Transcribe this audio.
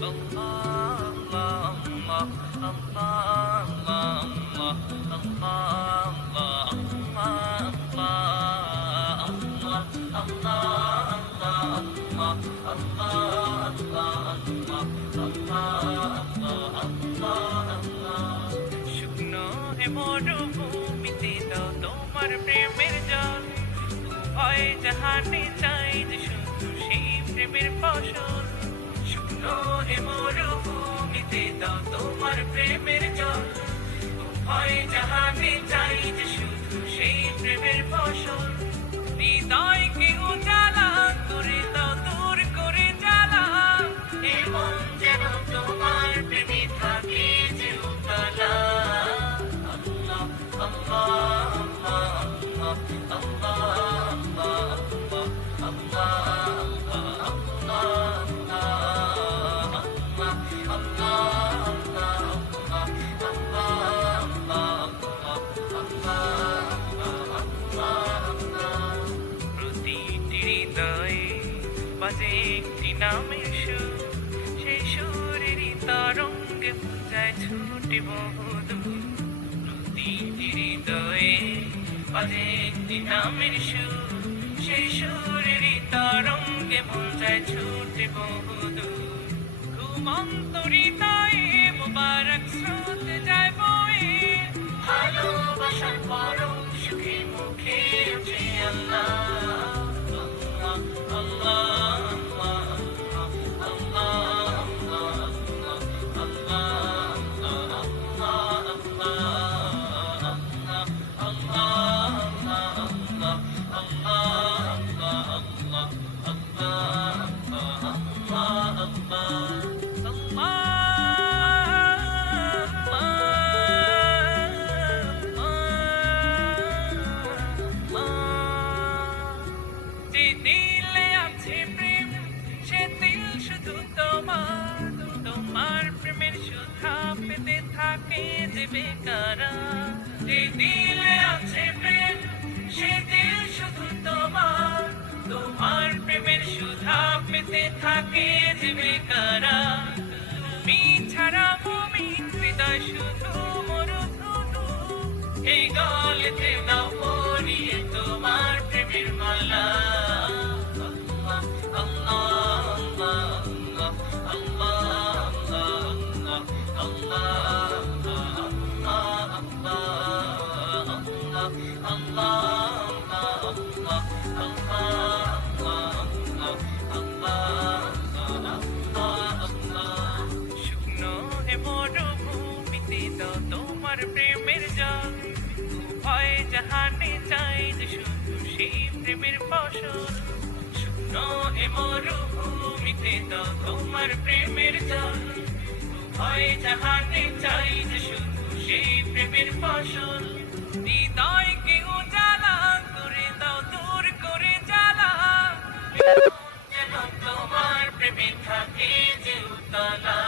শুকনো এ মরুভূমিতে দাও তোমার প্রেমের জল, ভয় জাহানে চাই যে শুধু সেই প্রেমের ফসল। শুকনো এ মরুভূমিতে দাও তোমার প্রেমের জল, ভয় জাহানে চাই যে শুধু সেই প্রেমের ফসল। হৃদয়কে উজালা করে দাও, দূর করে জ্বালা, এমন যেন তোমার প্রেমে থাকে যে উতলা। আল্লাহ আল্লাহ আল্লাহ আল্লাহ প্রতিটি হৃদয়ে বাজে একটি নামের সুর, সেই সুরেরই তরঙ্গে পূজায় ছুটে বহুদূর। প্রতিটি হৃদয়ে বাজে একটি নামের সুর, সেই সুরেরই তরঙ্গে পূজায় ছুটে বহুদূর। ঘুমন্ত হৃদয়ে মোবারক স্রোত যায় বয়ে, ভালোবাসার পরম সুখে মুখে উঠে আল্লাহ যে দিলে আছে প্রেম, সে দিল শুধু তোমার, তোমার প্রেমের সুধা পেতে থাকে যে বেকারা। যে দিলে আছে প্রেম, সে দিল শুধু তোমার, তোমার প্রেমের সুধা পেতে থাকে যে বেকারা। তুমি ছাড়া মুমিন হৃদয় শুধু মরুধনু, এই গলেতে দাও পরিয়ে তোমার প্রেমের মালা। শুকনো এ মরুভূমিতে দাও তোমার প্রেমের জল, ভয় জাহানে চাই যে শুধু সেই প্রেমের ফসল। শুকনো এ মরুভূমিতে দাও তোমার প্রেমের জল, ভয় জাহানে চাই যে শুধু সেই প্রেমের ফসল। হৃদয়কে উজালা করে দাও, দূর করে জ্বালা, যেন তোমার প্রেমে থাকে যে উতলা।